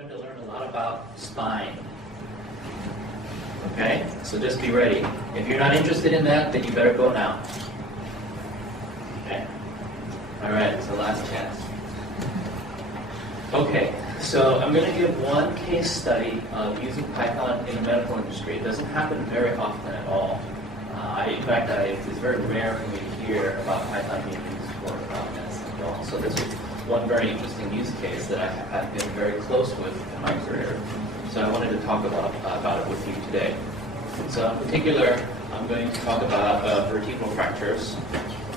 going to learn a lot about spine. Okay? So just be ready. If you're not interested in that, then you better go now. Okay? Alright, it's the last chance. Okay, so I'm going to give one case study of using Python in the medical industry. It doesn't happen very often at all. In fact, it's very rare for me to hear about Python being used for medicine at all. So this is one very interesting use case that I have been very close with in my career. So I wanted to talk about it with you today. So in particular, I'm going to talk about vertebral fractures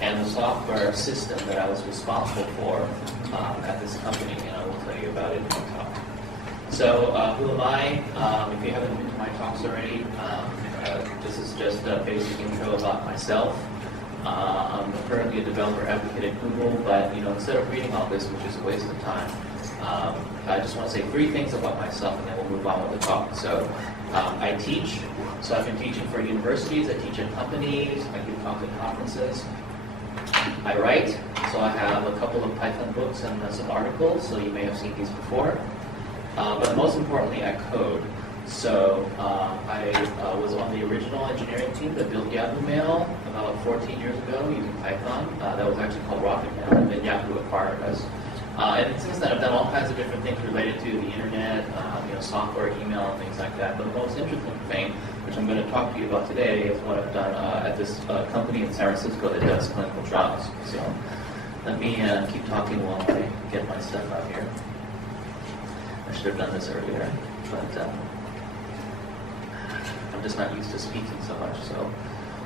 and the software system that I was responsible for at this company, and I will tell you about it in my talk. So who am I? If you haven't been to my talks already, this is just a basic intro about myself. I'm currently a developer advocate at Google, but instead of reading all this, which is a waste of time, I just want to say 3 things about myself, and then we'll move on with the talk. So I teach. So I've been teaching for universities. I teach at companies. I give talks at conferences. I write. So I have a couple of Python books and some articles. So you may have seen these before. But most importantly, I code. So I was on the original engineering team that built Yahoo Mail about 14 years ago using Python. That was actually called Rocket Mail, and then Yahoo acquired us. And since then, I've done all kinds of different things related to the internet, software, email, and things like that. But the most interesting thing, which I'm going to talk to you about today, is what I've done at this company in San Francisco that does clinical trials. So let me keep talking while I get my stuff out here. I should have done this earlier, but I'm just not used to speaking so much. So,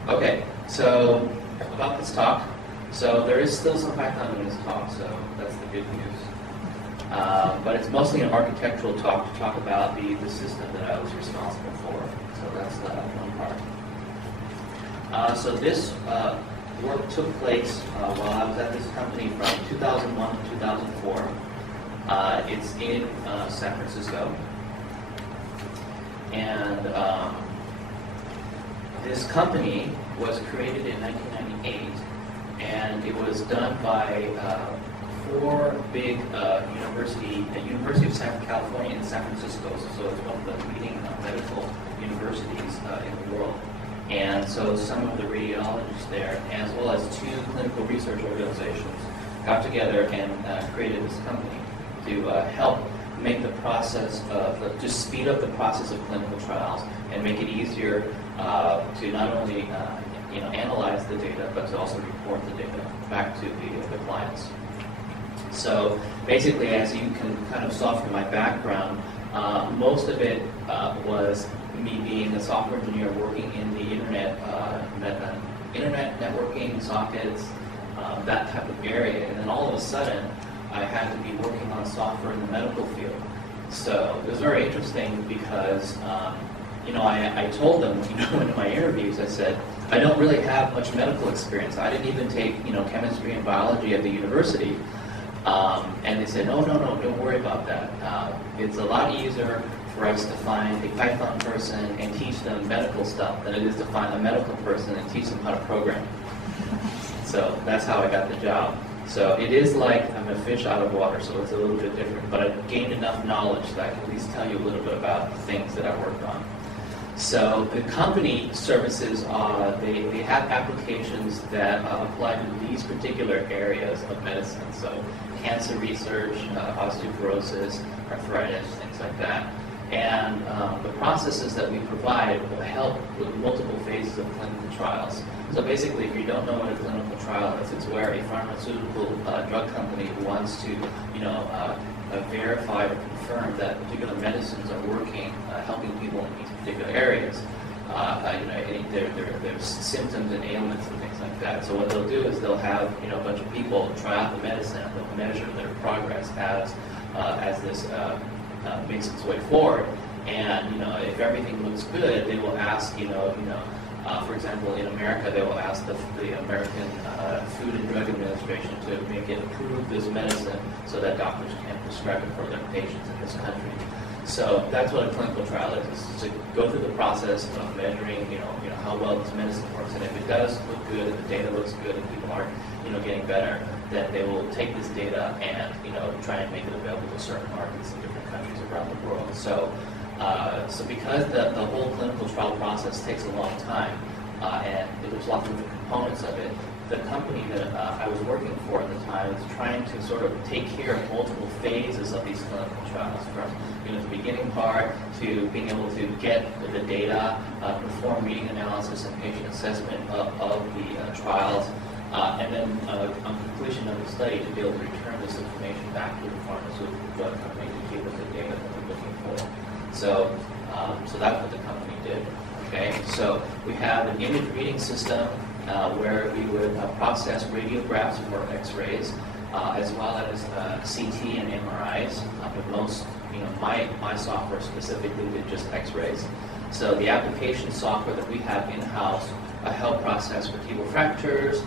okay, so about this talk. So there is still some Python in this talk, so that's the good news. But it's mostly an architectural talk to talk about the system that I was responsible for. So that's one part. So this work took place while I was at this company from 2001 to 2004. It's in San Francisco. And this company was created in 1998. And it was done by 4 big universities, the University of California in San Francisco. So it's one of the leading medical universities in the world. And so some of the radiologists there, as well as 2 clinical research organizations, got together and created this company to help make the process of, just speed up the process of clinical trials and make it easier to not only analyze the data, but to also report the data back to the clients. So basically, as you can kind of saw from my background, most of it was me being a software engineer working in the internet networking, sockets, that type of area. And then all of a sudden, I had to be working on software in the medical field. So it was very interesting because I told them, in my interviews, I said, I don't really have much medical experience. I didn't even take, chemistry and biology at the university. And they said, no, don't worry about that. It's a lot easier for us to find a Python person and teach them medical stuff than it is to find a medical person and teach them how to program. So that's how I got the job. So it is like I'm a fish out of water, so it's a little bit different. But I've gained enough knowledge that I can at least tell you a little bit about the things that I worked on. So the company services, they have applications that apply to these particular areas of medicine. So cancer research, osteoporosis, arthritis, things like that. And the processes that we provide will help with multiple phases of clinical trials. So basically, if you don't know what a clinical trial is, it's where a pharmaceutical drug company wants to, verify or confirm that particular medicines are working, helping people in these particular areas. There's symptoms and ailments and things like that. So what they'll do is they'll have a bunch of people try out the medicine, and they'll measure their progress as this makes its way forward. And if everything looks good, they will ask for example, in America, they will ask the American Food and Drug Administration to make it approve this medicine so that doctors can prescribe it for their patients in this country. So that's what a clinical trial is to go through the process of measuring, how well this medicine works. And if it does look good, and the data looks good, and people are, getting better, then they will take this data and try and make it available to certain markets in different countries around the world. So, so because the whole clinical trial process takes a long time, and there's lots of different components of it, the company that I was working for at the time was trying to sort of take care of multiple phases of these clinical trials, from the beginning part to being able to get the data, perform reading analysis and patient assessment of the trials, and then on completion of the study to be able to return this information back to the pharmaceutical drug company to give them the data that they're looking for. So, so that's what the company did. Okay, so we have an image reading system where we would process radiographs or X-rays, as well as CT and MRIs. But most, my software specifically did just X-rays. So the application software that we have in-house help process vertebral fractures,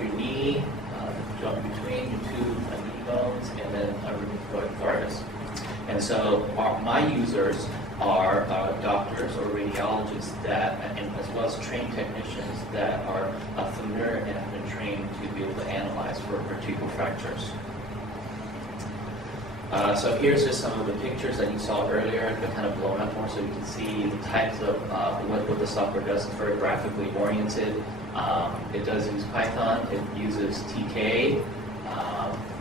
your knee, between your two knee bones, and then rheumatoid arthritis. And so my users are doctors or radiologists that, and as well as trained technicians that are familiar and have been trained to be able to analyze for vertebral fractures. So here's just some of the pictures that you saw earlier, but kind of blown up more so you can see the types of what the software does. It's very graphically oriented. It does use Python. It uses TK,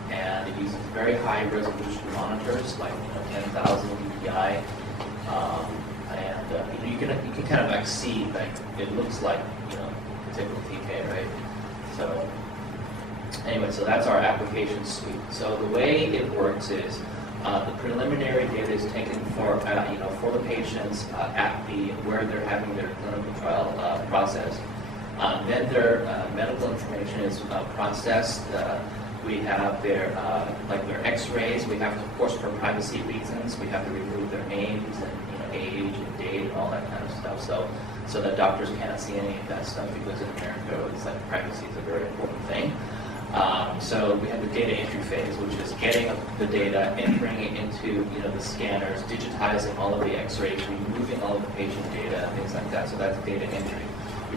and it uses very high resolution monitors, like 10,000 dpi. And you can kind of like see, like it looks like typical TK, right? So anyway, so that's our application suite. So the way it works is the preliminary data is taken for for the patients at where they're having their clinical trial processed. Then their medical information is processed. We have their their X-rays. We have to, of course, for privacy reasons, we have to remove their names and age and date and all that kind of stuff. So that doctors can't see any of that stuff, because in America, it's like privacy is a very important thing. So we have the data entry phase, which is getting the data, entering it into the scanners, digitizing all of the X-rays, removing all of the patient data, things like that. So that's data entry.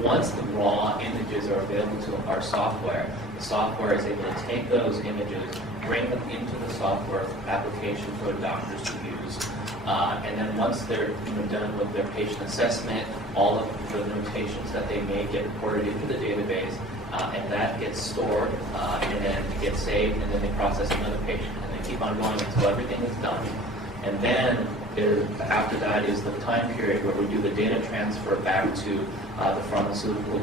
Once the raw images are available to our software, the software is able to take those images, bring them into the software application for the doctors to use. And then once they're done with their patient assessment, all of the notations that they made get reported into the database, and that gets stored, and then it gets saved, and then they process another patient, and they keep on going until everything is done. And then after that is the time period where we do the data transfer back to the pharmaceutical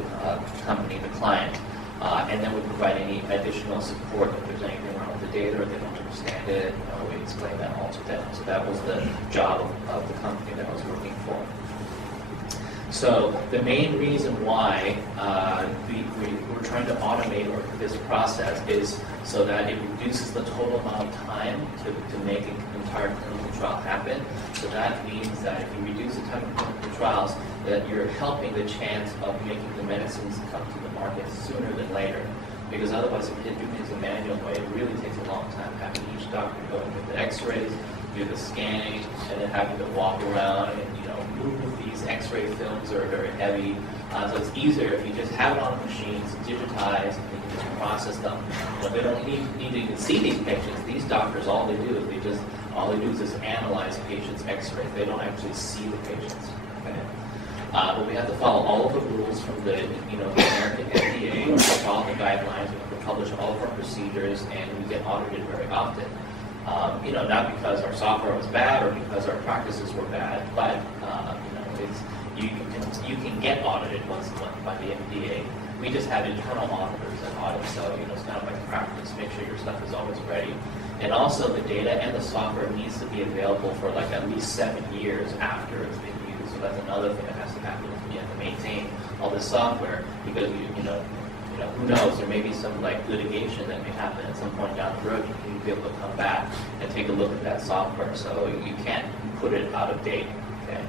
company, the client, and then we provide any additional support if there's anything wrong with the data or they don't understand it. We explain that all to them. So that was the job of the company that I was working for. So the main reason why we're trying to automate this process is so that it reduces the total amount of time to make an entire clinical trial happen. So that means that if you reduce the time of clinical trials, that you're helping the chance of making the medicines come to the market sooner than later. Because otherwise, if you do things the manual way, it really takes a long time having each doctor go and get the X-rays, do the scanning, and then having to walk around and move these X-ray films that are very heavy. So it's easier if you just have it on the machines, digitized, and you can just process them. They don't need to even see these patients. These doctors, all they do is just analyze patients' X-rays. They don't actually see the patients. Okay? But we have to follow all of the rules from the American FDA. We follow the guidelines. We have to publish all of our procedures, and we get audited very often. Not because our software was bad or because our practices were bad, but you can get audited once a month by the FDA. We just have internal auditors that audit, so it's kind of like practice. Make sure your stuff is always ready. And also the data and the software needs to be available for like at least 7 years after it's been used. So that's another thing that has to happen. You have to maintain all this software because who knows? There may be some litigation that may happen at some point down the road. You need to be able to come back and take a look at that software. So you can't put it out of date. Okay.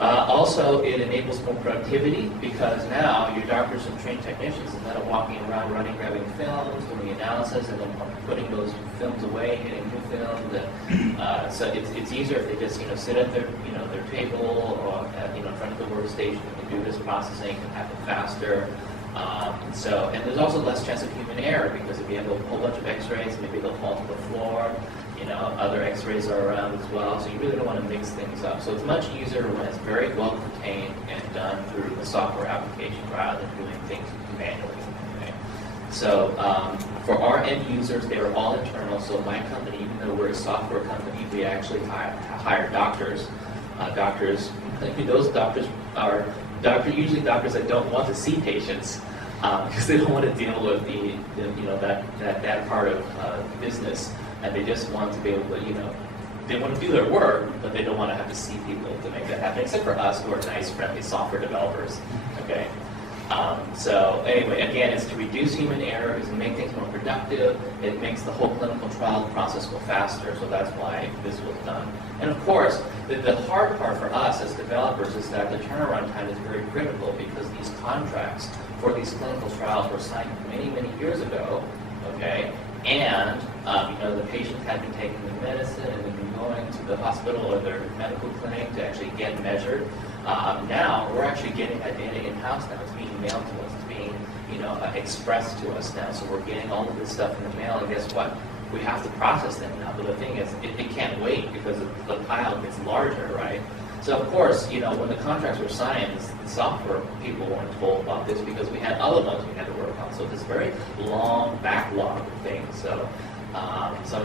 Also, it enables more productivity because now your doctors and trained technicians, instead of walking around grabbing films, doing the analysis, and then putting those films away, getting new films. So it's easier if they just sit at their their table or in front of the workstation and do this processing and happen faster. And there's also less chance of human error because if you have a whole bunch of X-rays, maybe they'll fall to the floor. Other X-rays are around as well, so you really don't want to mix things up. So it's much easier when it's very well contained and done through a software application rather than doing things manually. Okay? So for our end users, they were all internal. So my company, even though we're a software company, we actually hire doctors. Those doctors are usually doctors that don't want to see patients because they don't want to deal with that part of business. And they just want to be able to, they want to do their work, but they don't want to have to see people to make that happen, except for us who are nice, friendly software developers, okay? So anyway, again, it's to reduce human error, it's to make things more productive, it makes the whole clinical trial process go faster, so that's why this was done. And of course, the hard part for us as developers is that the turnaround time is very critical because these contracts for these clinical trials were signed many, many years ago, okay? And the patient had been taking the medicine and they've been going to the hospital or their medical clinic to actually get measured. Now we're actually getting that data in-house now. It's being mailed to us. It's being expressed to us now. So we're getting all of this stuff in the mail. And guess what? We have to process them now. But the thing is, it can't wait because the pile gets larger, right? So of course, when the contracts were signed, the software people weren't told about this because we had other ones we had to work on. So this very long backlog of things. So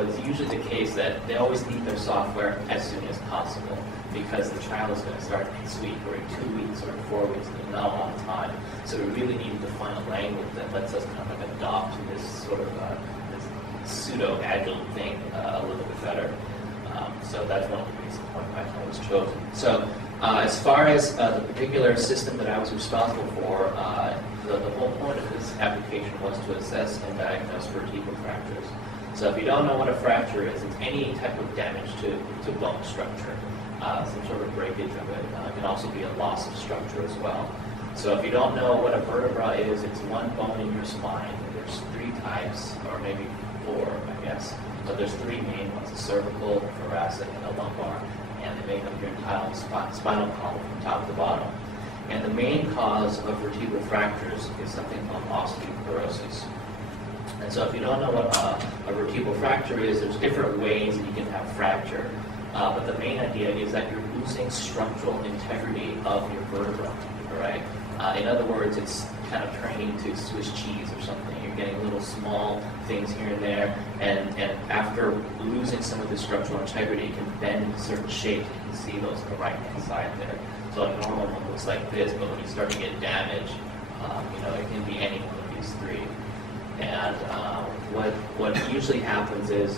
it's usually the case that they always need their software as soon as possible because the trial is going to start next week or in 2 weeks or in 4 weeks. There's not a lot of time. So we really need to find a language that lets us kind of adopt this sort of this pseudo-agile thing a little bit better. So that's one of the reasons why Python was chosen. So as far as the particular system that I was responsible for, the whole point of this application was to assess and diagnose vertebral fractures. So if you don't know what a fracture is, it's any type of damage to bone structure, some sort of breakage of it. It can also be a loss of structure as well. So if you don't know what a vertebra is, it's one bone in your spine. There's 3 types, or maybe 4, I guess. So there's 3 main ones: the cervical, thoracic, and the lumbar. And they make up your entire spinal column from top to bottom. And the main cause of vertebral fractures is something called osteoporosis. And so if you don't know what a vertebral fracture is, there's different ways that you can have fracture. But the main idea is that you're losing structural integrity of your vertebra, right? In other words, it's kind of turning into Swiss cheese or something. You're getting little small things here and there, and after losing some of the structural integrity, it can bend in certain shapes. You can see those on the right-hand side there. So a normal one looks like this, but when you start to get damage, it can be any one of these 3. And what usually happens is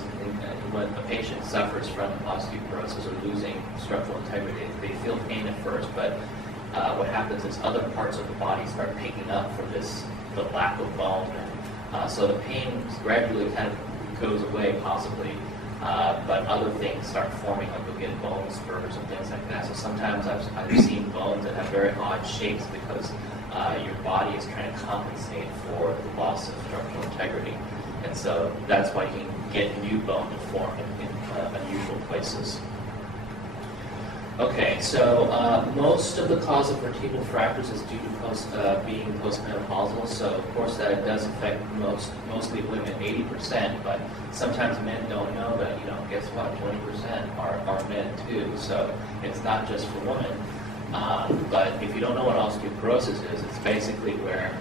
when a patient suffers from osteoporosis or losing structural integrity, they feel pain at first, but what happens is other parts of the body start picking up for the lack of bone. So the pain gradually kind of goes away possibly, but other things start forming, like you'll get bone spurs and things like that. So sometimes I've seen bones that have very odd shapes because your body is trying to compensate for the loss of structural integrity. And so that's why you can get new bone to form in unusual places. Okay, so most of the cause of vertebral fractures is due to being postmenopausal. So of course that does affect mostly women, 80%. But sometimes men don't know that. Guess what? 20% are men too. So it's not just for women. But if you don't know what osteoporosis is, it's basically where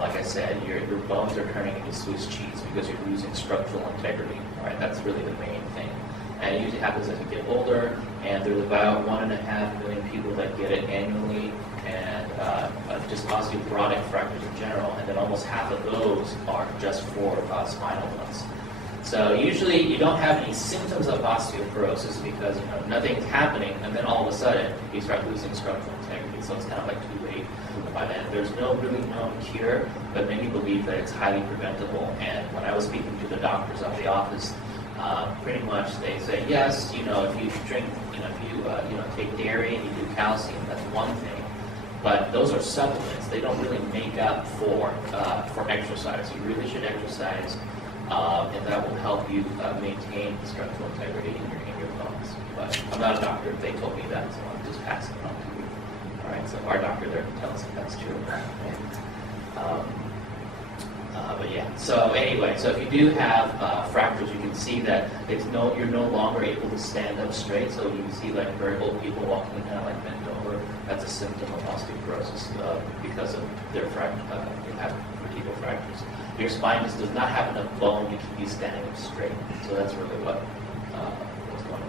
like I said, your bones are turning into Swiss cheese because you're losing structural integrity. All right, that's really the main thing. And it usually happens as you get older, and there's about 1.5 million people that get it annually, and just osteoporotic fractures in general, and then almost half of those are just for spinal ones. So usually you don't have any symptoms of osteoporosis because nothing's happening, and then all of a sudden you start losing structural integrity. So it's kind of like too late by then. There's no really known cure, but many believe that it's highly preventable. And when I was speaking to the doctors at the office, pretty much they say yes. If you drink, if you take dairy and you do calcium, that's one thing. But those are supplements. They don't really make up for exercise. You really should exercise. And that will help you maintain structural integrity in your bones. But I'm not a doctor. They told me that, so I'm just passing it on to you. All right, so our doctor there can tell us if that's true. But yeah, so anyway, so if you do have fractures, you can see that you're no longer able to stand up straight. So you see like very old people walking kind of like bent over. That's a symptom of osteoporosis because of their vertebral fractures. Your spine just does not have enough bone to keep you standing up straight. So that's really what's going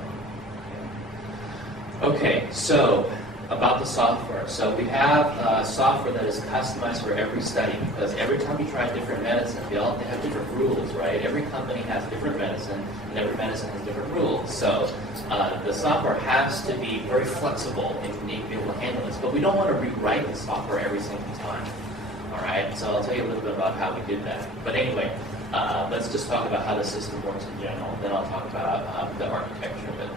on. Okay, so about the software. So we have software that is customized for every study because every time you try a different medicine, they have different rules, right? Every company has different medicine, and every medicine has different rules. So the software has to be very flexible and be able to handle this. But we don't want to rewrite the software every single time. All right, so I'll tell you a little bit about how we did that. But anyway, let's just talk about how the system works in general. Then I'll talk about the architecture of it.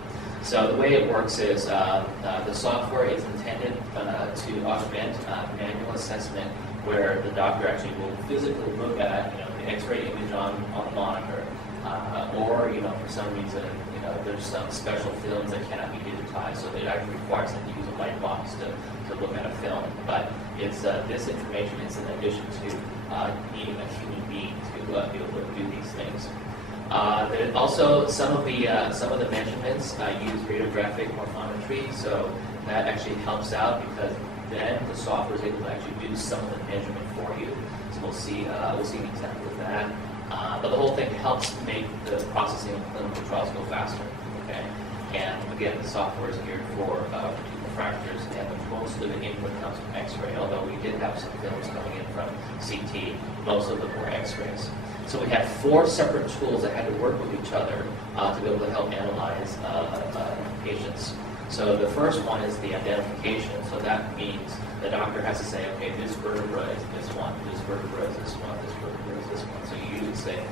So the way it works is the software is intended to augment manual assessment, where the doctor actually will physically look at the X-ray image on the monitor, or for some reason there's some special films that cannot be digitized, so it actually requires them to use a light box to look at a film. But it's this information is in addition to needing a human being to be able to do these things. Also, some of the measurements use radiographic morphometry, so that actually helps out because then the software is able to actually do some of the measurement for you. So we'll see an example of that. But the whole thing helps make the processing of clinical trials go faster. Okay, and again, the software is geared for vertebral fractures, and most of the input comes from X-ray. Although we did have some films coming in from CT, most of them were X-rays. So we had 4 separate tools that had to work with each other to be able to help analyze patients. So the first one is the identification. So that means the doctor has to say, okay, this vertebra is this one, this vertebra is this one, this vertebra is this one. So you would say,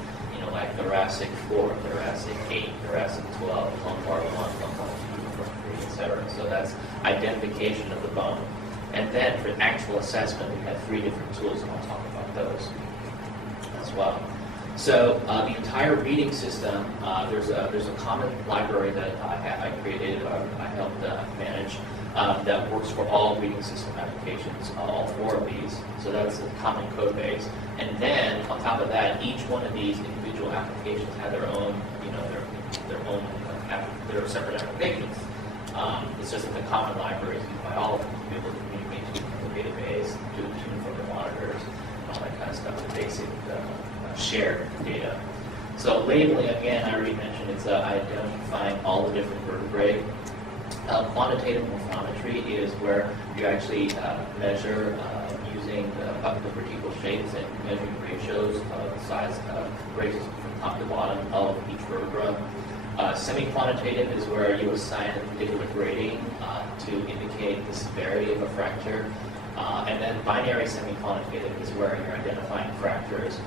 like thoracic 4, thoracic 8, thoracic 12, lumbar 1, lumbar 2, lumbar 3, etc. So that's identification of the bone. And then for actual assessment, we had 3 different tools, and I'll talk about those as well. So the entire reading system, there's a common library that I created, I helped manage, that works for all reading system applications, all 4 of these. So that's a common code base. And then on top of that, each one of these individual applications have their own, their separate applications. It's just that the common library is used by all of them to be able to communicate to the database, to tune from the monitors, all that kind of stuff, the basic shared data. So labeling, again, I already mentioned, it's identifying all the different vertebrae. Quantitative morphometry is where you actually measure using the vertebral shapes and measuring ratios of the size ratios from top to bottom of each vertebra. Semi-quantitative is where you assign a particular grading to indicate the severity of a fracture. And then binary semi-quantitative is where you're identifying fractures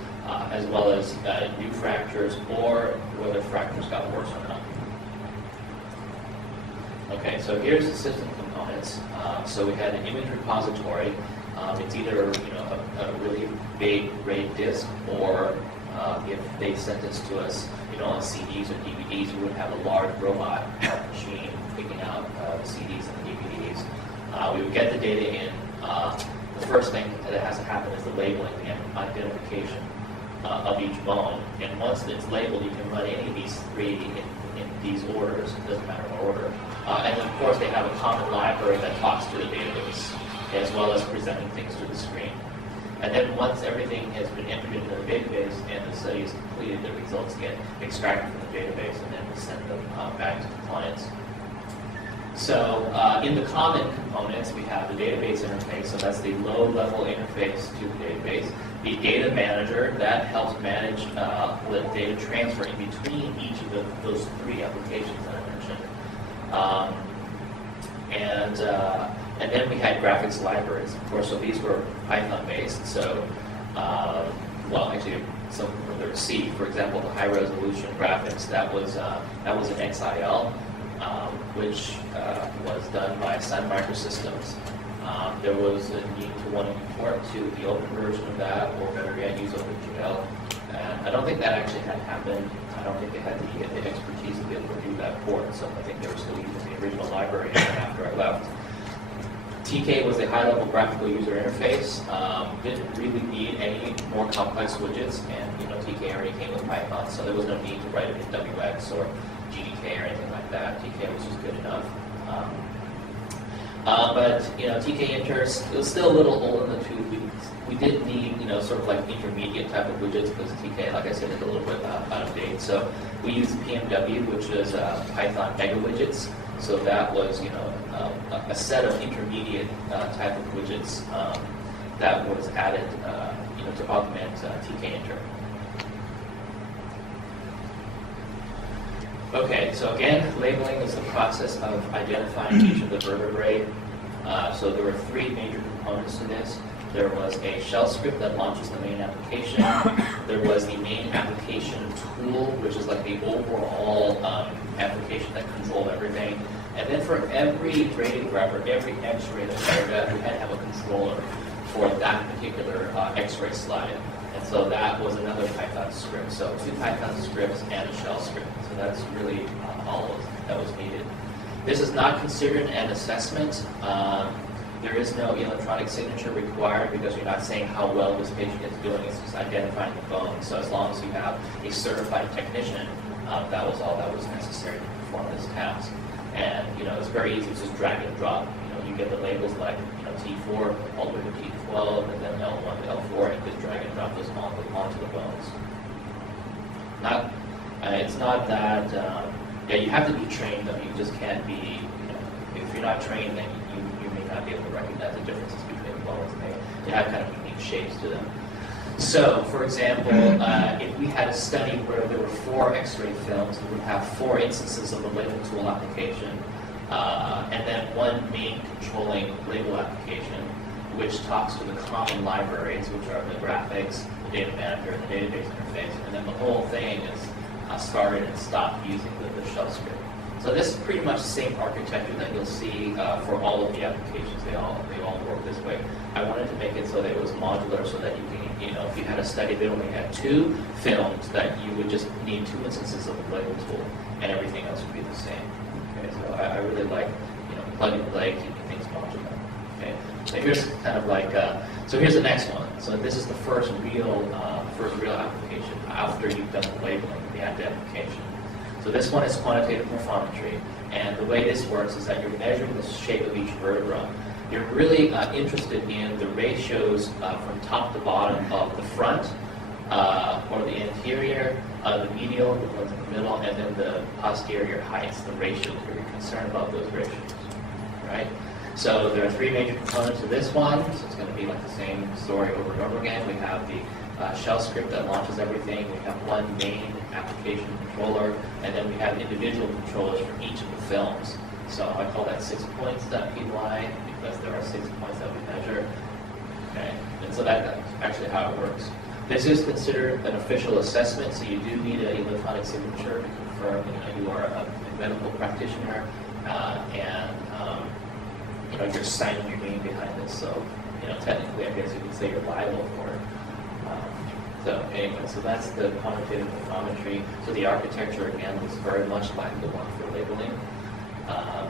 as well as new fractures or whether fractures got worse or not. Okay, so here's the system components. So we had an image repository. It's either a really big RAID disk, or if they sent this to us, on CDs or DVDs, we would have a large robot machine picking out the CDs and the DVDs. We would get the data in. The first thing that has to happen is the labeling and identification of each bone. And once it's labeled, you can run any of these 3 in these orders. It doesn't matter what order. And of course, they have a common library that talks to the database, as well as presenting things to the screen. And then once everything has been entered into the database and the study is completed, the results get extracted from the database, and then we send them back to the clients. So in the common components, we have the database interface, so that's the low-level interface to the database. The data manager, that helps manage the data transfer in between each of those 3 applications that I mentioned. And then we had graphics libraries, of course, so these were Python-based. So, actually, some of them are C. For example, the high-resolution graphics, that was an XIL, which was done by Sun Microsystems. There was a need to want to import to the open version of that, or better yet, use OpenGL. And I don't think that actually had happened. I don't think they had the expertise to be able to do that port, so I think they were still using the original library after I left. TK was a high-level graphical user interface. Didn't really need any more complex widgets, and TK already came with Python, so there was no need to write it in WX or GDK or anything like that. TK was just good enough. But TK Inters, it was still a little old in the tooth. We did need sort of like intermediate type of widgets because TK, like I said, is a little bit out of date. So we used PMW, which is Python mega widgets. So that was a set of intermediate type of widgets that was added to augment TK Inter. Okay, so again, labeling is the process of identifying each of the vertebrae. So there were three major components to this. There was a shell script that launches the main application. There was the main application tool, which is like the overall application that controls everything. And then for every grading graph, every X-ray that paragraph, we had to have a controller for that particular X-ray slide. And so that was another Python script. So 2 Python scripts and a shell script. So that's really all that was needed. This is not considered an assessment. There is no electronic signature required because you're not saying how well this patient is doing. It's just identifying the bone. So as long as you have a certified technician, that was all that was necessary to perform this task. And it's very easy to just drag and drop. You get the labels like T4 all the way to T12, and then L1 to L4, and just drag and drop those onto the bones. It's not that. You have to be trained though. You just can't be. If you're not trained, then you may not be able to recognize the differences between the bones. They have kind of unique shapes to them. So, for example, if we had a study where there were 4 X-ray films, we would have 4 instances of the label tool application, and then 1 main controlling label application, which talks to the common libraries, which are the graphics, the data manager, and the database interface, and then the whole thing is started and stopped using the shell script. So this is pretty much the same architecture that you'll see for all of the applications. They all work this way. I wanted to make it so that it was modular, so that you can, if you had a study that only had 2 films, that you would just need 2 instances of the label tool, and everything else would be the same. Okay, so I really like, plug and play, keeping things modular. Okay, so here's kind of like, so here's the next one. So this is the first real application after you've done the labeling, the identification. So this one is quantitative morphometry, and the way this works is that you're measuring the shape of each vertebra. You're really interested in the ratios from top to bottom of the front, or the anterior, the medial, the ones in the middle, and then the posterior heights, the ratios, where you're concerned about those ratios, right? So there are 3 major components to this one, so it's going to be like the same story over and over again. We have the shell script that launches everything. We have 1 main application controller, and then we have individual controllers for each of the films. So I call that 6points.py because there are 6 points that we measure. Okay, and so that's actually how it works. This is considered an official assessment, so you do need an electronic signature to confirm you are a medical practitioner, and you're signing your name behind this. So technically, I guess you could say you're liable for it. So anyway, so that's the quantitative morphometry. So the architecture, again, was very much like the one for labeling.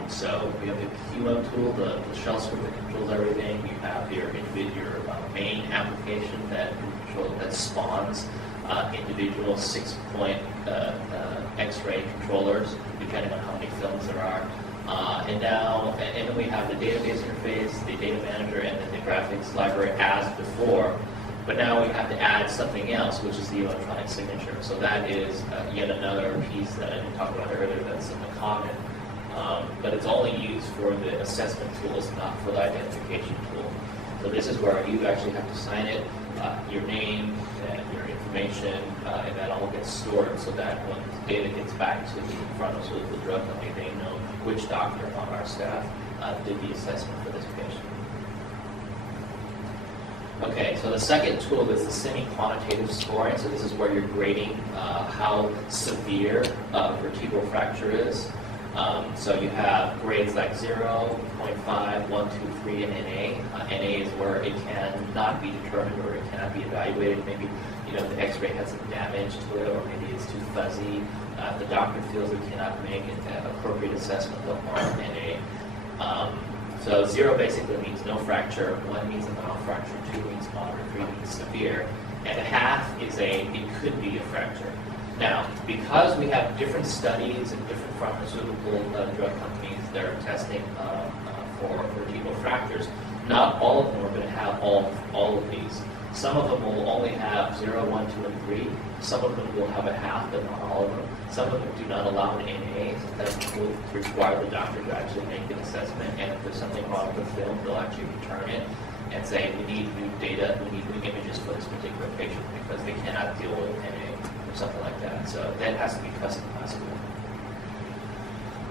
So we have the QM tool, the shell script that controls everything. You have your main application that spawns individual 6-point X-ray controllers, depending on how many films there are. And then we have the database interface, the data manager, and then the graphics library as before. But now we have to add something else, which is the electronic signature. So that is yet another piece that I didn't talk about earlier that's in the common. But it's only used for the assessment tools, not for the identification tool. So this is where you actually have to sign it, your name, and your information, and that all gets stored so that when the data gets back to the front of the drug company, they know which doctor on our staff did the assessment for this patient. Okay, so the second tool is the semi-quantitative scoring. So this is where you're grading how severe vertebral fracture is. So you have grades like 0, 0.5, 1, 2, 3, and NA. NA is where it cannot be determined or it cannot be evaluated. Maybe the X-ray has some damage to it, or maybe it's too fuzzy. The doctor feels it cannot make an appropriate assessment of NA. So 0 basically means no fracture, 1 means a mild fracture, 2 means moderate, 3 means severe, and a half is it could be a fracture. Now, because we have different studies and different pharmaceutical drug companies that are testing for vertebral fractures, not all of them are going to have all of these. Some of them will only have 0, 1, 2, and 3. Some of them will have a half, but not all of them. Some of them do not allow an NA, so that will require the doctor to actually make an assessment, and if there's something wrong with the film, they'll actually return it and say, we need new data, we need new images for this particular patient because they cannot deal with NA or something like that. So that has to be customizable.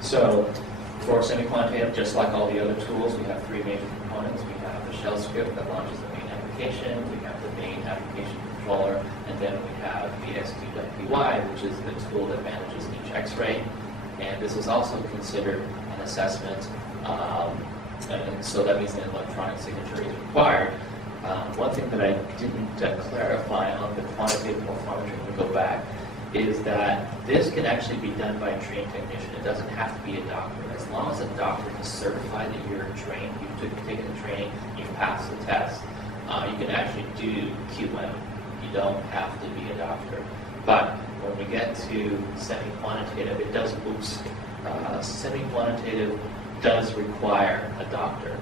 So for semi-quantitative, just like all the other tools, we have 3 major components. We have the shell script that launches the main application, we have the main application controller, and then we have the SQ.py, which is the tool that manages each X-ray. And this is also considered an assessment, and so that means an electronic signature is required. One thing that I didn't clarify on the quantitative morphometry, when we go back, is that this can actually be done by a trained technician. It doesn't have to be a doctor. As long as a doctor can certify that you're trained, you've taken the training, you've passed the test, you can actually do QM. You don't have to be a doctor. But when we get to semi-quantitative, it does, semi-quantitative does require a doctor.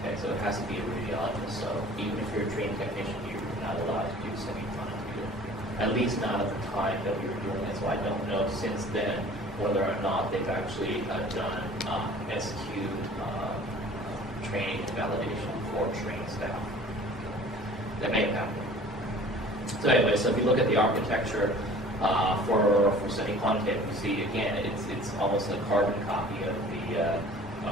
Okay, so it has to be a radiologist. So even if you're a trained technician, you're not allowed to do semi-quantitative. At least not at the time that we were doing it. So I don't know since then whether or not they've actually done SQ training and validation for trained staff. That may have happened. So anyway, so if you look at the architecture for semi-quantitative, you see again it's almost a carbon copy of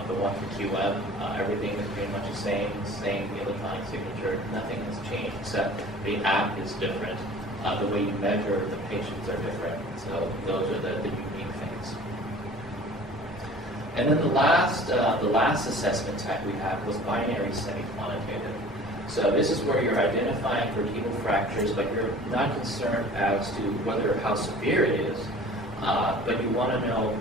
the one for QM. Everything is pretty much the same electronic signature. Nothing has changed except the app is different. The way you measure the patients are different. So those are the unique things. And then the last assessment type we have was binary semi-quantitative. So this is where you're identifying vertebral fractures, but you're not concerned as to how severe it is, but you want to know,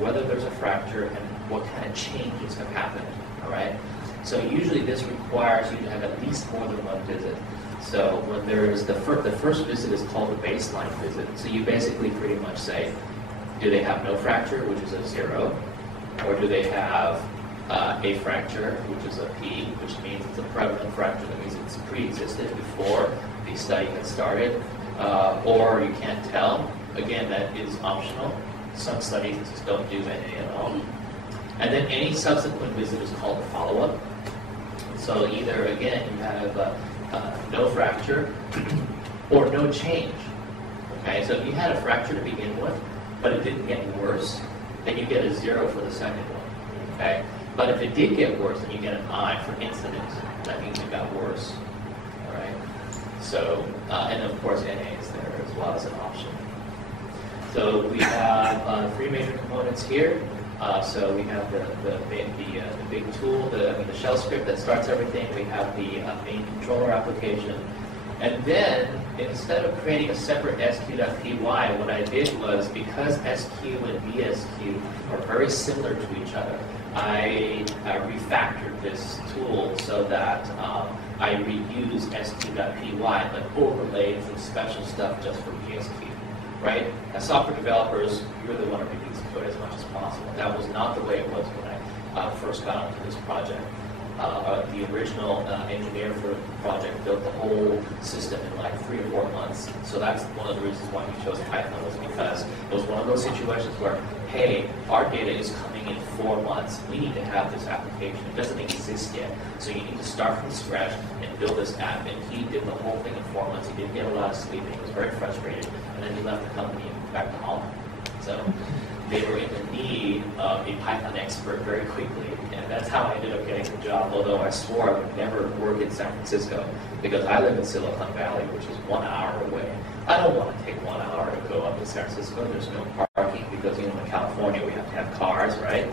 whether there's a fracture and what kind of changes have happened. All right. So usually this requires you to have at least more than one visit. So when there's the first visit is called the baseline visit. So you basically pretty much say, do they have no fracture, which is a 0, or do they have a fracture, which is a P, which means it's a prevalent fracture. That means it's pre-existed before the study had started, or you can't tell. Again, that is optional. Some studies just don't do NA at all. And then any subsequent visit is called a follow-up. So either, again, you have no fracture or no change. Okay, so if you had a fracture to begin with, but it didn't get worse, then you get a 0 for the second one. Okay, but if it did get worse, then you get an I for incident. That means it got worse. All right. So, and of course, NA is there as well as an option. So we have 3 major components here. So we have the big tool, the shell script that starts everything. We have the main controller application. And then, instead of creating a separate SQ.py, what I did was, because SQ and VSQ are very similar to each other, I refactored this tool so that I reused SQ.py, but overlaid some special stuff just for VSQ. Right? As software developers, you really want to reduce code as much as possible. That was not the way it was when I first got into this project. The original engineer for the project built the whole system in like 3 or 4 months. So that's one of the reasons why he chose Python, was because it was one of those situations where, hey, our data is coming in 4 months. We need to have this application. It doesn't exist yet. So you need to start from scratch and build this app. And he did the whole thing in 4 months. He didn't get a lot of sleep. He was very frustrated. And then he left the company and went back to Holland. So they were in the need of a Python expert very quickly. And that's how I ended up getting the job, although I swore I would never work in San Francisco, because I live in Silicon Valley, which is 1 hour away. I don't want to take 1 hour to go up to San Francisco. There's no parking, because in California we have to have cars, right?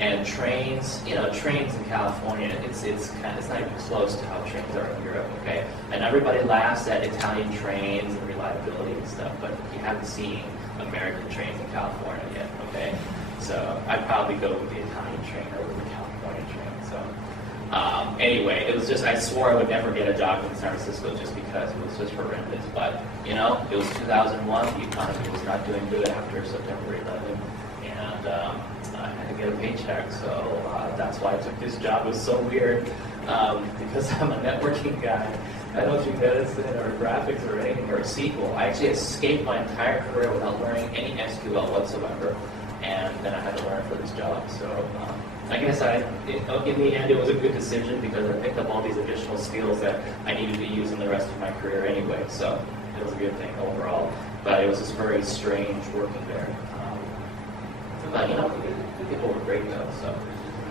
And trains, trains in California, it's not even close to how trains are in Europe, okay? And everybody laughs at Italian trains and reliability and stuff, but you haven't seen American trains in California yet, okay? So I'd probably go with the Italian train over the California train. So anyway, it was just, I swore I would never get a job in San Francisco just because it was just horrendous. But, you know, it was 2001, the economy was not doing good after September 11th, and I had to get a paycheck. So that's why I took this job. It was so weird because I'm a networking guy. I don't do medicine or graphics or anything or SQL. I actually escaped my entire career without learning any SQL whatsoever, and then I had to learn for this job. So I guess in the end, it was a good decision because I picked up all these additional skills that I needed to use in the rest of my career anyway. So it was a good thing overall. But it was just very strange working there. But you know, the people were great though. So.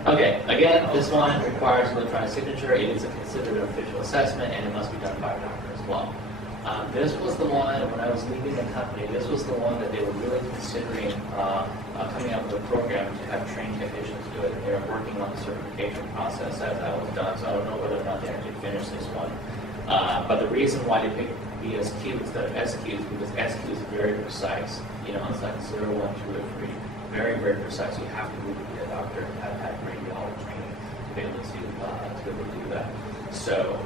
Okay, again, this one requires electronic signature. It is considered an official assessment, and it must be done by a doctor as well. This was the one, when I was leaving the company, this was the one that they were really considering coming up with a program to have trained technicians do it. And they were working on the certification process as that was done, so I don't know whether or not they actually finished this one. But the reason why they picked BSQ instead of SQ is because SQ is very precise. You know, it's like 0, 1, 2, or 3. Very, very precise. You have to really be a doctor and have had radiology training to be able to do that. So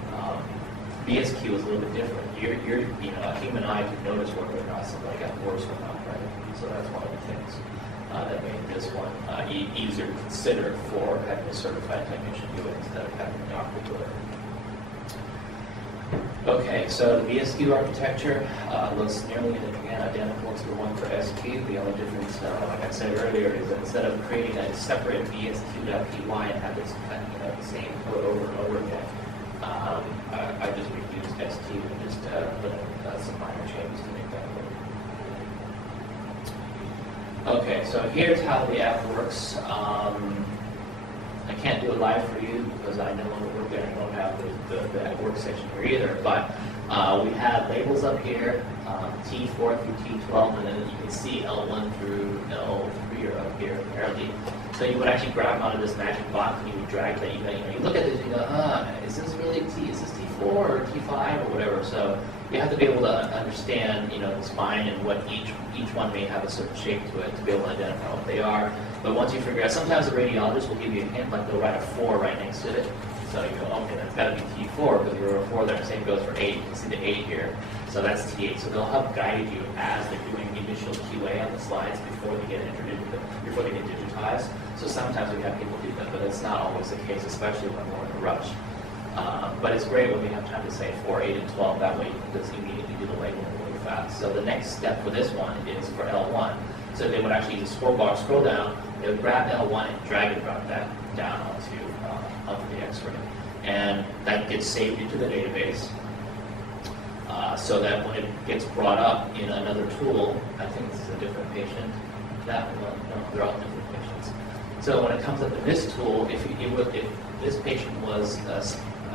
BSQ is a little bit different. You're you know, a human eye can notice whether or not somebody got worse or not, right? So that's one of the things that made this one easier to consider for having a certified technician do it instead of having a doctor do it. Okay, so the BSQ architecture looks nearly again identical to the one for SQ. The only difference, like I said earlier, is that instead of creating a separate BSQ.py and have this the same code over and over again, I just reused SQ and just put in some minor changes to make that work. Okay, so here's how the app works. I can't do it live for you because I no longer work there. I don't have the work section here either. But we have labels up here, T4 through T12, and then you can see L1 through L3 are up here apparently. So you would actually grab onto this magic box and you would drag that. You look at this and you go, is this really T? Is this T4 or T5 or whatever? So you have to be able to understand, the spine and what each one may have a certain shape to it to be able to identify what they are. But once you figure out, sometimes the radiologist will give you a hint, like they'll write a 4 right next to it. So you go, okay, that's got to be T4 because you're a 4 there. Same goes for 8. You can see the 8 here. So that's T8. So they'll help guide you as they're doing the initial QA on the slides before they get digitized. So sometimes we have people do that, but it's not always the case, especially when we're in a rush. But it's great when we have time to say 4, 8, and 12. That way you can just immediately do the labeling really fast. So the next step for this one is for L1. So they would actually use a scroll bar, scroll down, they would grab L1 and drag and drop that down onto the X-ray. And that gets saved into the database so that when it gets brought up in another tool, I think this is a different patient, that one, no, they're all different patients. So when it comes up in this tool, if this patient was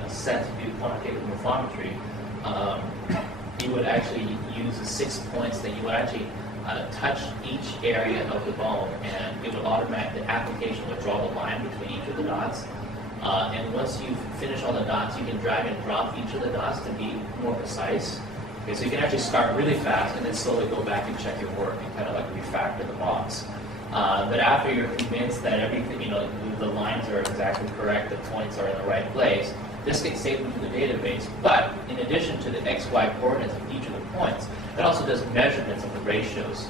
set to do quantitative morphometry, you would actually use the 6 points that you would actually touch each area of the bone, and it would automatically, the application would draw the line between each of the dots. And once you finish all the dots, you can drag and drop each of the dots to be more precise. Okay, so you can actually start really fast and then slowly go back and check your work and kind of like refactor the box. But after you're convinced that everything, the lines are exactly correct, the points are in the right place, this gets saved into the database. But in addition to the XY coordinates of each of the points, it also does measurements of the ratios,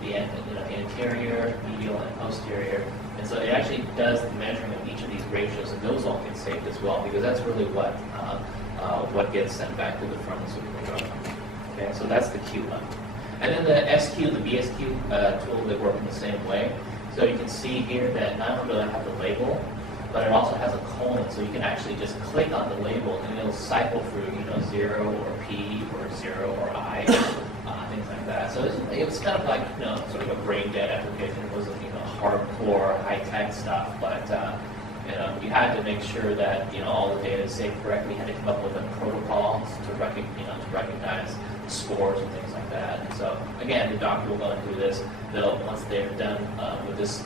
the anterior, medial, and posterior. And so it actually does the measuring of each of these ratios, and those all get saved as well, because that's really what gets sent back to the pharmaceutical drug. Okay, so that's the Q one. And then the SQ, the BSQ tool, they work in the same way. So you can see here that not only does it have the label, but it also has a colon, so you can actually just click on the label and it'll cycle through, 0 or P or 0 or I, things like that. So it's kind of like, sort of a brain dead application. It wasn't, hardcore, high-tech stuff, but you had to make sure that all the data is saved correctly. You had to come up with a protocol to recognize scores and things like that. And so again, the doctor will go and do this. Once they're done with this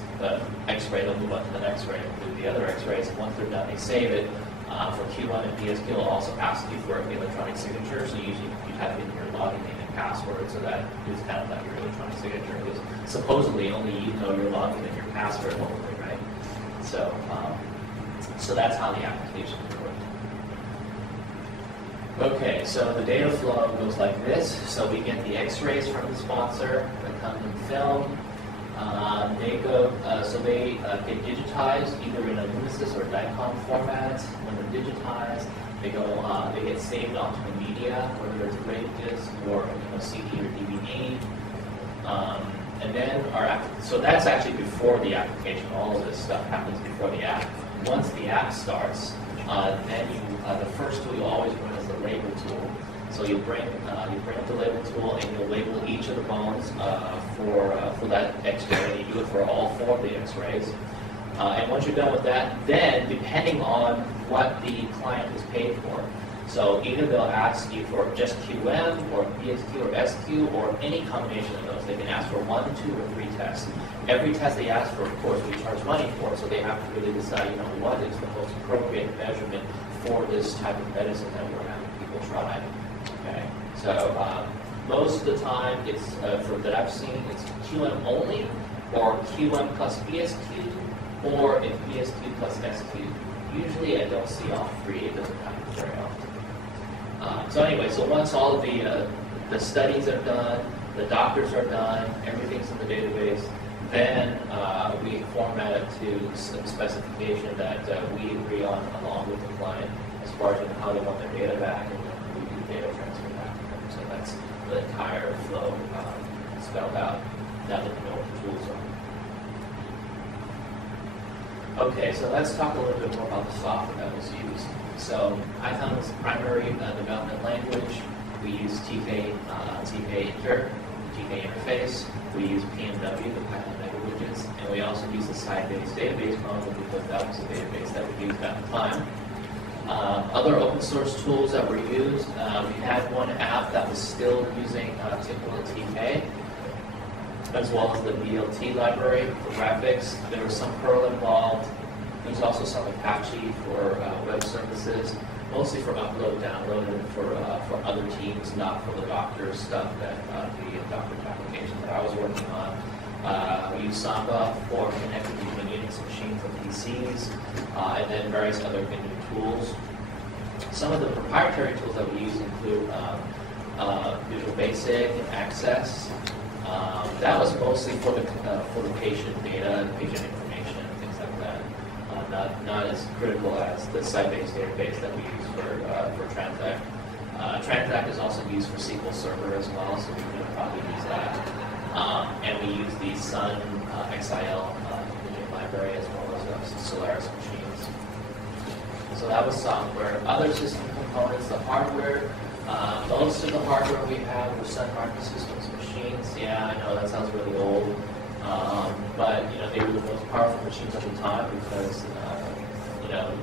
X-ray, they'll move on to the next ray and do the other X-rays. And once they're done, they save it. For Q1 and BSQ, will also ask you for an electronic signature. So usually you have it in your login name and password, so that is kind of like your electronic signature. Because supposedly only you know your login and your password locally, right? So, so that's how the application works. Okay, so the data flow goes like this. So we get the X-rays from the sponsor that come in film. They go, they get digitized either in a Lumisys or DICOM format. When they're digitized, they go, they get saved onto a media, whether it's a RAID disk or CD or DVD. And then so that's actually before the application. All of this stuff happens before the app. Once the app starts, then the first tool you always run is the label tool. So you bring up the label tool and you'll label each of the bones for that X-ray. You do it for all 4 of the X-rays. And once you're done with that, then depending on what the client is paid for, so either they'll ask you for just QM or PSQ or SQ or any combination of those. They can ask for 1, 2, or 3 tests. Every test they ask for, of course, we charge money for. So they have to really decide, what is the most appropriate measurement for this type of medicine that we're having people try. Okay, so most of the time, it's that I've seen, it's QM only, or QM plus PSQ, or if PSQ plus SQ. Usually, I don't see all 3. It doesn't happen very often. So anyway, so once all of the studies are done, the doctors are done, everything's in the database, then we format it to some specification that we agree on along with the client as far as how they want their data back and we do data transfer back to them. So that's the entire flow spelled out now that you know what the tools are. Okay, so let's talk a little bit more about the software that was used. So Python is the primary development language. We use TK interface. We use PMW, the Python mega widgets, and we also use the Sybase database model because that was the database that we used at the time. Other open source tools that were used, we had one app that was still using typical TK, as well as the BLT library for graphics. There was some Perl involved. There's also some Apache for web services, mostly for upload, download, and for other teams, not for the doctor's stuff that the doctor's application that I was working on. We use Samba for connecting between Unix machines and PCs, and then various other new tools. Some of the proprietary tools that we use include Visual Basic and Access. That was mostly for the patient data, patient information, and things like that. Not as critical as the Sybase database that we use for Transact. Transact is also used for SQL Server as well, so we can probably use that. And we use the Sun XIL imaging library as well as Solaris machines. So that was software. Other system components, the hardware. Most of the hardware we have were Sun Microsystems machines. Yeah, I know that sounds really old, but they were the most powerful machines at the time because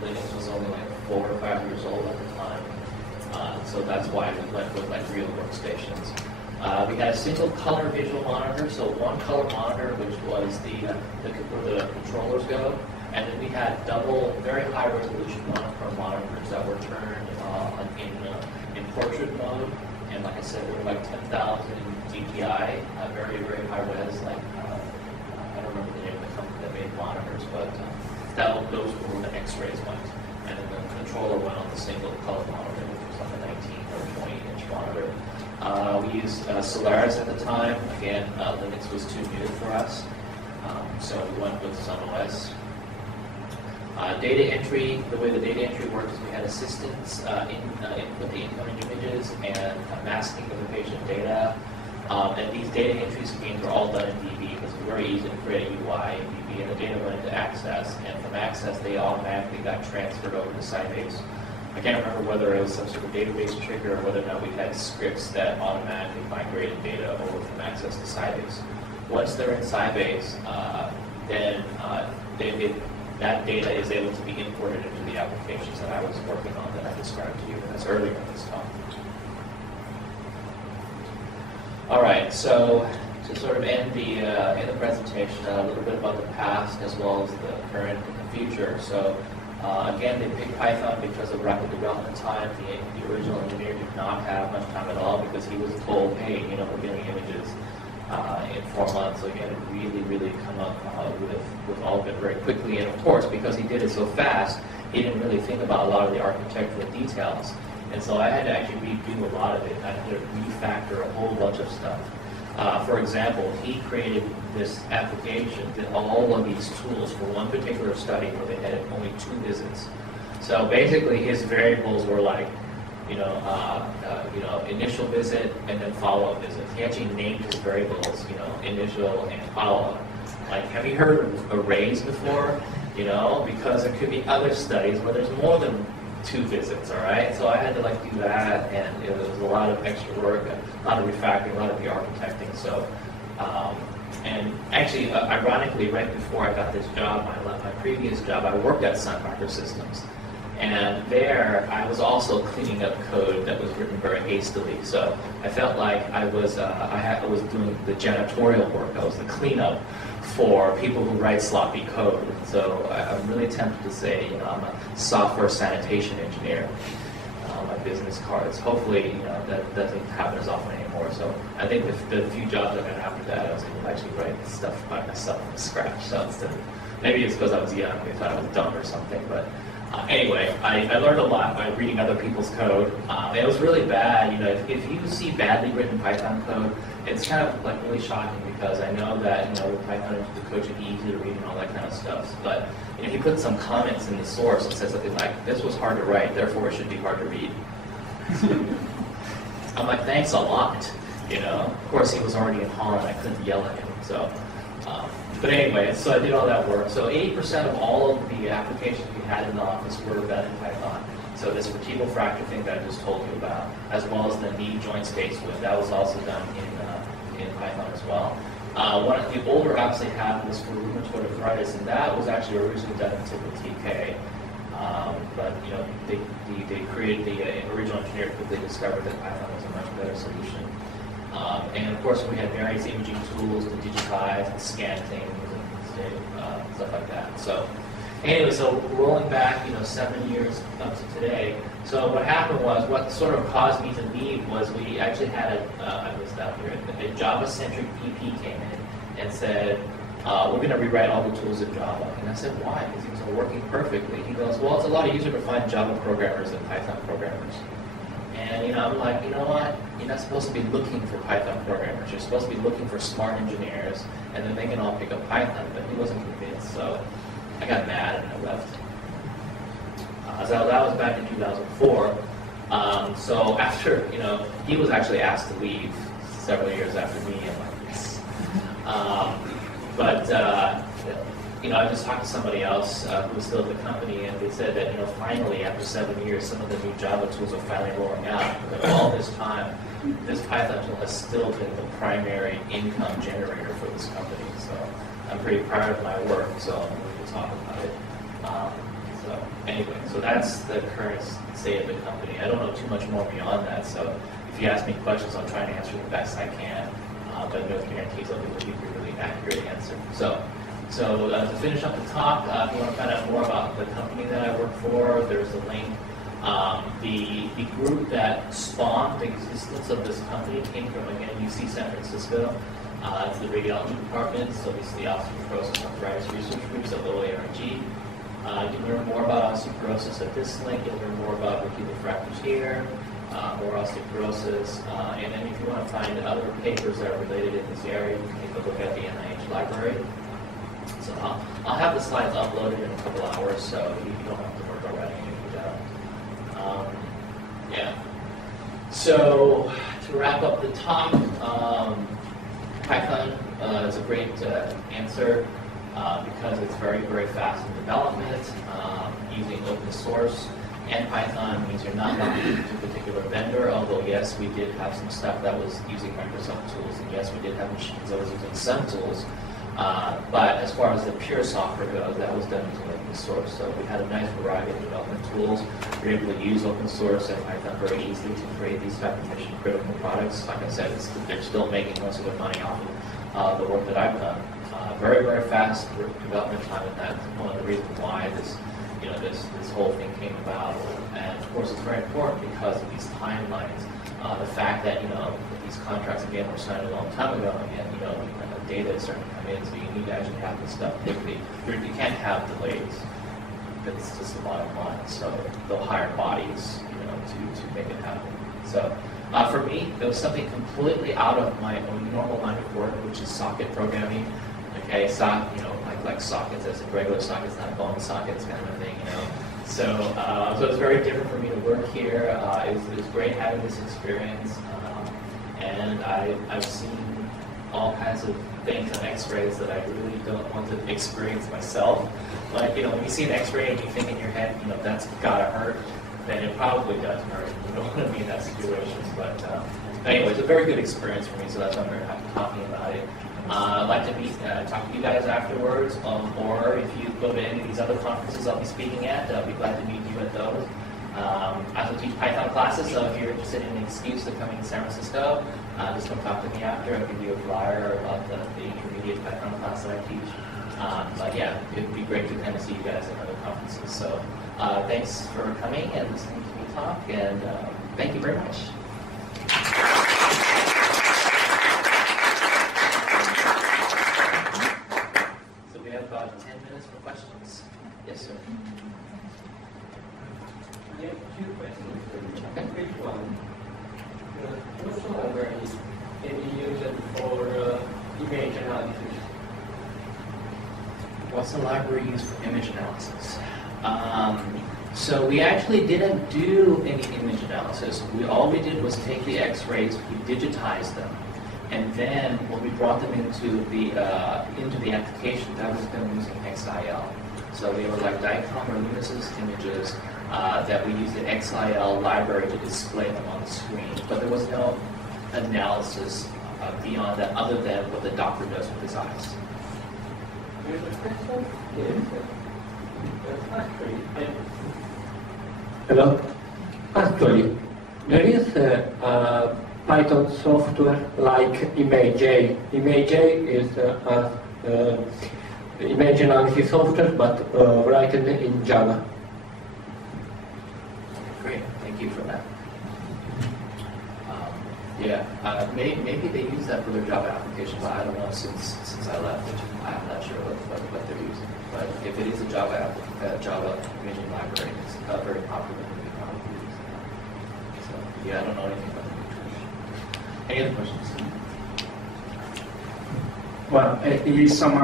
Linux was only like 4 or 5 years old at the time. So that's why we went with real workstations. We had a single color visual monitor, so one color monitor, which was where the controllers go, and then we had double, very high resolution monochrome monitors that were turned in portrait mode, and like I said, they were like 10,000 DPI, very, very high res. I don't remember the name of the company that made monitors, but those were where the X-rays went, and then the controller went on the single color monitor, which was like a 19 or 20-inch monitor. We used Solaris at the time. Again, Linux was too new for us, so we went with Sun OS. Data entry, the way the data entry works is we had assistants input the incoming images and masking of the patient data. And these data entry screens are all done in DB because it's very easy to create a UI in DB, and the data went into Access. And from Access, they automatically got transferred over to Sybase. I can't remember whether it was some sort of database trigger or whether or not we had scripts that automatically migrated data over from Access to Sybase. Once they're in Sybase, then that data is able to be imported into the applications that I was working on that I described to you as earlier in this talk. All right, so to sort of end the presentation, a little bit about the past as well as the current and the future. So Again, they picked Python because of rapid development time. The original engineer did not have much time at all because he was told, hey, we're getting images in 4 months, so you got to really, really come up with all of it very quickly. And of course, because he did it so fast, he didn't really think about a lot of the architectural details. And so I had to actually redo a lot of it. I had to refactor a whole bunch of stuff. For example, he created this application, did all of these tools for one particular study where they had only 2 visits. So basically, his variables were like, initial visit and then follow-up visit. He actually named his variables, initial and follow-up. Like, have you heard of arrays before? Because there could be other studies where there's more than 2 visits, all right? So I had to do that, and it was a lot of extra work, a lot of refactoring, a lot of re-architecting. So, and actually, ironically, right before I got this job, my previous job, I worked at Sun Microsystems. And there, I was also cleaning up code that was written very hastily. So I felt like I was doing the janitorial work. I was the cleanup for people who write sloppy code. So I'm really tempted to say, I'm a software sanitation engineer. My business cards. Hopefully, that doesn't happen as often anymore. So I think the few jobs I got after that, I was able to actually write stuff by myself from scratch. So maybe it's because I was young, they thought I was dumb or something, but. Anyway, I learned a lot by reading other people's code. It was really bad. If you see badly written Python code, it's kind of really shocking because I know that with Python the code should be easy to read and all that kind of stuff. But if you put some comments in the source and says something like, "This was hard to write, therefore it should be hard to read." I'm like, thanks a lot. Of course he was already in Holland. I couldn't yell at him. So. But anyway, so I did all that work. So 80% of all of the applications we had in the office were done in Python. So this vertebral fracture thing that I just told you about, as well as the knee joint space width, that was also done in Python as well. One of the older apps they had was for rheumatoid arthritis, and that was actually originally done in typical TK. But they created the original engineer quickly discovered that Python was a much better solution. And of course, we had various imaging tools to digitize and scan things and stuff like that. So, anyway, so rolling back, 7 years up to today. So what happened was, what sort of caused me to leave was we actually had a Java-centric VP came in and said, we're going to rewrite all the tools in Java. And I said, why? Because things are working perfectly. He goes, well, it's a lot easier to find Java programmers than Python programmers. And I'm like, you know what? You're not supposed to be looking for Python programmers. You're supposed to be looking for smart engineers, and then they can all pick up Python. But he wasn't convinced, so I got mad and I left. So that was back in 2004. So after, he was actually asked to leave several years after me. I'm like, yes. I just talked to somebody else who was still at the company, and they said that, finally, after 7 years, some of the new Java tools are finally rolling out. But all this time, this Python tool has still been the primary income generator for this company. So I'm pretty proud of my work, so I'm going to talk about it. Anyway, so that's the current state of the company. I don't know too much more beyond that, so if you ask me questions, I'll try to answer the best I can. But no guarantees I'll give you a really accurate answer. So to finish up the talk, if you want to find out more about the company that I work for, there's a link. The group that spawned the existence of this company came from, again, UC San Francisco. It's the radiology department, so this is the osteoporosis arthritis research group, so OARG. You can learn more about osteoporosis at this link. You'll learn more about vertebral fractures here, more osteoporosis. And then if you want to find other papers that are related in this area, you can take a look at the NIH library. So I'll have the slides uploaded in a couple hours, so you don't have to worry about writing anything down. So to wrap up the talk, Python is a great answer because it's very, very fast in development. Using open source and Python means you're not locked into a particular vendor, although yes, we did have some stuff that was using Microsoft tools, and yes, we did have machines that was using some tools. But as far as the pure software goes, that was done using open source. So we had a nice variety of development tools. We were able to use open source and Python very easily to create these type of mission critical products. Like I said, they're still making most of their money off of the work that I've done. Very, very fast development time, and that's one of the reasons why this this whole thing came about. And of course, it's very important because of these timelines. The fact that these contracts again were signed a long time ago, and data is starting to come in, so you need to actually have this stuff quickly. You can't have delays. That's just the bottom line. So they'll hire bodies, to make it happen. So for me, it was something completely out of my own normal line of work, which is socket programming. Okay, like sockets as in regular sockets, not bone sockets kind of a thing, So, so it's very different for me to work here. It was great having this experience, and I've seen all kinds of things on X-rays that I really don't want to experience myself. Like, when you see an X-ray and you think in your head, that's gotta hurt, then it probably does hurt. You don't want to be in that situation. But anyway, it's a very good experience for me, so that's why I'm very happy talking about it. I'd like to talk to you guys afterwards, or if you go to any of these other conferences I'll be speaking at, I'll be glad to meet you at those. I also teach Python classes, so if you're interested in an excuse to coming to San Francisco, just come talk to me after. I'll give you a flyer about the intermediate Python class that I teach. But yeah, it would be great to kind of see you guys at other conferences. So thanks for coming and listening to me talk, and thank you very much. So we have about 10 minutes for questions. Yes, sir. I have two questions for you. Okay. Which one? What's the library any used for image analysis? What's the library used for image analysis? So we actually didn't do any image analysis. All we did was take the X-rays, we digitized them, and then when we brought them into the application, that was done using XIL. So they were like dicom or luminescence images that we used the XIL library to display them on the screen. But there was no analysis beyond that, other than what the doctor does with his eyes. There's a question. Yes. Hello. Actually, there is a Python software like ImageJ. ImageJ is image analysis software, but written in Java. Great, thank you for that. Maybe they use that for their Java application, but I don't know since I left. I'm not sure what they're using. But if it is a Java imaging library, it's very popular. So yeah, I don't know anything about the Any other questions? Well, it is some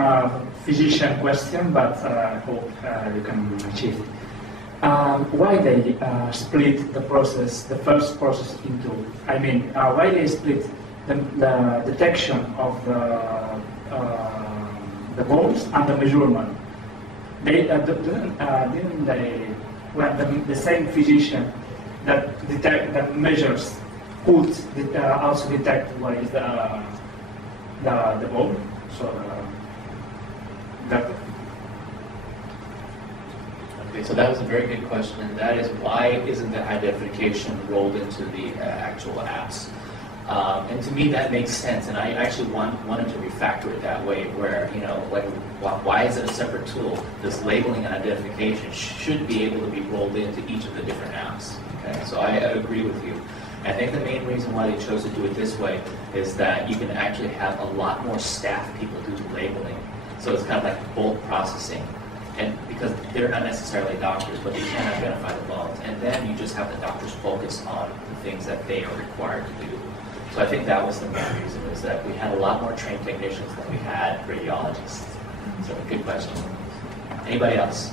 physician question, but I hope you can achieve it. Why they split the process, the first process into, why they split the detection of the bones and the measurement? Didn't they, when the same physician that measures could also detect what is the bone? So Okay, so that was a very good question, and that is why isn't the identification rolled into the actual apps? And to me, that makes sense, and I actually wanted to refactor it that way, where, why is it a separate tool? This labeling and identification should be able to be rolled into each of the different apps. Okay, so I agree with you. I think the main reason why they chose to do it this way is that you can actually have a lot more staff people do the labeling. So it's kind of like bulk processing. And because they're not necessarily doctors, but they can identify the bones. And then you just have the doctors focus on the things that they are required to do. So I think that was the main reason, is that we had a lot more trained technicians than we had radiologists. So good question. Anybody else?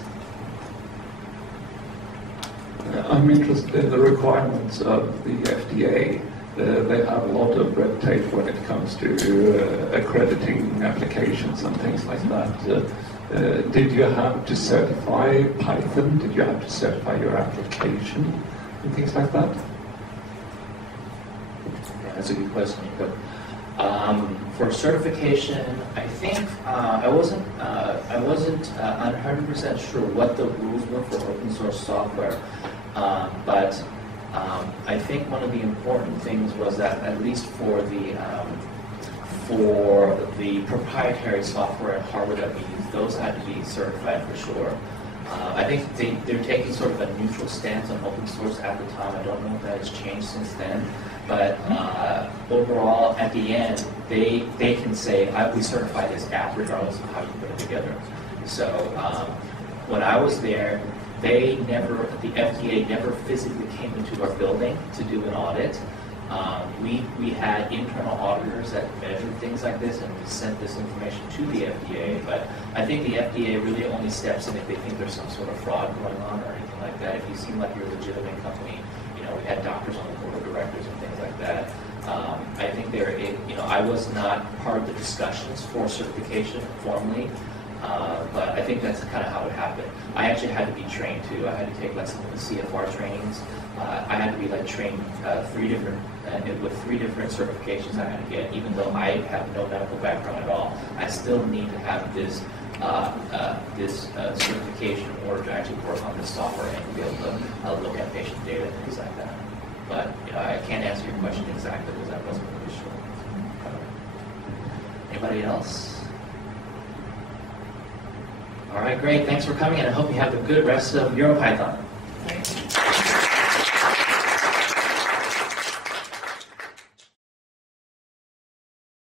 I'm interested in the requirements of the FDA. They have a lot of red tape when it comes to accrediting applications and things like that. Did you have to certify Python? Did you have to certify your application and things like that? Yeah, that's a good question. But for certification, I think I wasn't 100% sure what the rules were for open source software, but I think one of the important things was that at least for the proprietary software and hardware that we use, those had to be certified for sure. I think they're taking sort of a neutral stance on open source at the time. I don't know if that has changed since then. But overall, at the end, they can say, we certify this app regardless of how you put it together. So when I was there, the FDA never physically came into our building to do an audit. We had internal auditors that measured things like this, and we sent this information to the FDA. But I think the FDA really only steps in if they think there's some sort of fraud going on or anything like that. If you seem like you're a legitimate company, we had doctors on the board of directors and things like that. I think I was not part of the discussions for certification formally. But I think that's kind of how it happened. I actually had to be trained too. I had to take some of the CFR trainings. I had to be trained with three different certifications I had to get. Even though I have no medical background at all, I still need to have this certification in order to actually work on this software and to be able to look at patient data and things like that. But I can't answer your question exactly because I wasn't really sure. Anybody else? All right, great. Thanks for coming, and I hope you have a good rest of EuroPython.